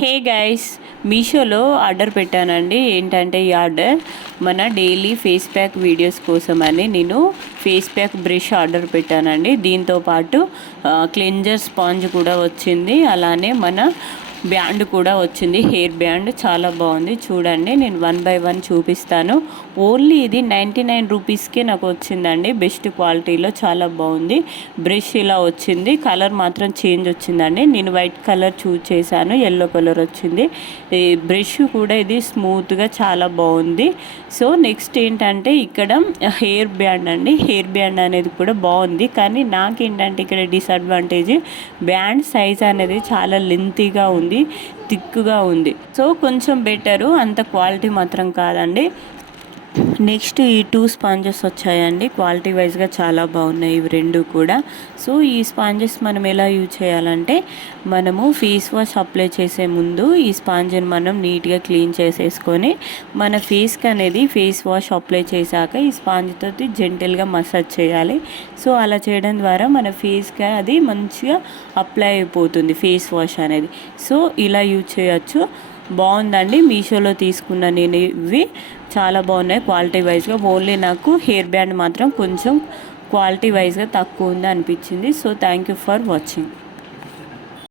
Hey guys, మీషోలో order పెట్టానండి. ఏంటంటే ఈ ఆర్డర్ మన డైలీ ఫేస్ ప్యాక్ వీడియోస్ కోసమని నేను ఫేస్ ప్యాక్ బ్రష్ ఆర్డర్ పెట్టానండి. దీంతోపాటు క్లెంజర్ స్పాంజ్ కూడా వచ్చింది. అలానే మన బ్యాండ్ కూడా వచ్చింది, హెయిర్ బ్యాండ్. చాలా బాగుంది, చూడండి. నేను 1 బై 1 చూపిస్తాను. ఓన్లీ ఇది 99 రూపీస్కే నాకు వచ్చిందండి. బెస్ట్ క్వాలిటీలో చాలా బాగుంది. బ్రష్ ఇలా వచ్చింది, కలర్ మాత్రం చేంజ్ వచ్చిందండి. నేను వైట్ కలర్ చూస్ చేశాను, ఎల్లో కలర్ వచ్చింది. ఈ బ్రష్ కూడా ఇది స్మూత్గా చాలా బాగుంది. సో నెక్స్ట్ ఏంటంటే ఇక్కడ హెయిర్ బ్యాండ్ అండి. హెయిర్ బ్యాండ్ అనేది కూడా బాగుంది, కానీ నాకేంటంటే ఇక్కడ డిసడ్వాంటేజ్ బ్యాండ్ సైజ్ అనేది చాలా లెంతీగా ఉంది, థిక్గా ఉంది. సో కొంచెం బెటరు, అంత క్వాలిటీ మాత్రం కాదండి. నెక్స్ట్ ఈ 2 స్పాంజెస్ వచ్చాయండి. క్వాలిటీ వైజ్గా చాలా బాగున్నాయి ఇవి రెండు కూడా. సో ఈ స్పాంజెస్ మనం ఎలా యూజ్ చేయాలంటే, మనము ఫేస్ వాష్ అప్లై చేసే ముందు ఈ స్పాంజ్ని మనం నీట్గా క్లీన్ చేసేసుకొని మన ఫేస్కి అనేది ఫేస్ వాష్ అప్లై చేశాక ఈ స్పాంజ్తో జెంటిల్గా మసాజ్ చేయాలి. సో అలా చేయడం ద్వారా మన ఫేస్కి అది మంచిగా అప్లై అయిపోతుంది ఫేస్ వాష్ అనేది. సో ఇలా యూజ్ చేయొచ్చు. బాగుందండి, మీషోలో తీసుకున్న నేను ఇవి చాలా బాగున్నాయి క్వాలిటీ వైజ్గా. ఓన్లీ నాకు హెయిర్ బ్యాండ్ మాత్రం కొంచెం క్వాలిటీ వైజ్గా తక్కువ ఉంది అనిపించింది. So thank you for watching.